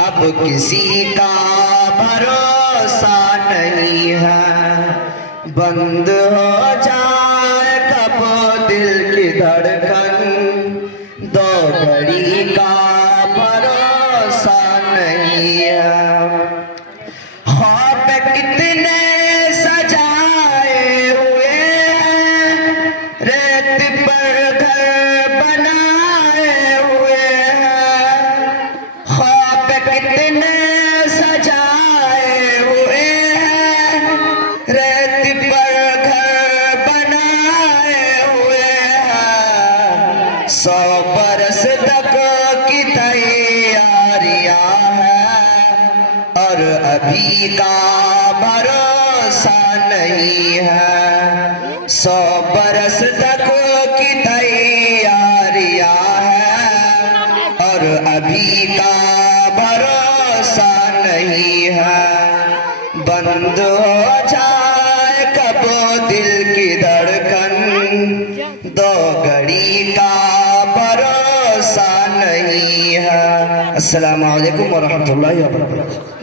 अब किसी का भरोसा नहीं है, बंद हो जाए कब दिल की धड़कन, दो घड़ी का भरोसा नहीं है। ख्वाब कितने सजाए हुए हैं, रेत पर घर बनाए हुए हैं। ख्वाब कितने सजाए हुए हैं, रेत पर घर बनाए हुए हैं। 100 बरस तक की तैयारियां हैं और अभी का भरोसा नहीं है। 100 बरस तक की तैयारियां हैं और अभी का भरोसा नहीं है। बंद हो जाए कब दिल की धड़कन, दो घड़ी का भरोसा नहीं है। अस्सलामु अलैकुम व रहमतुल्लाहि व बरकातुहू।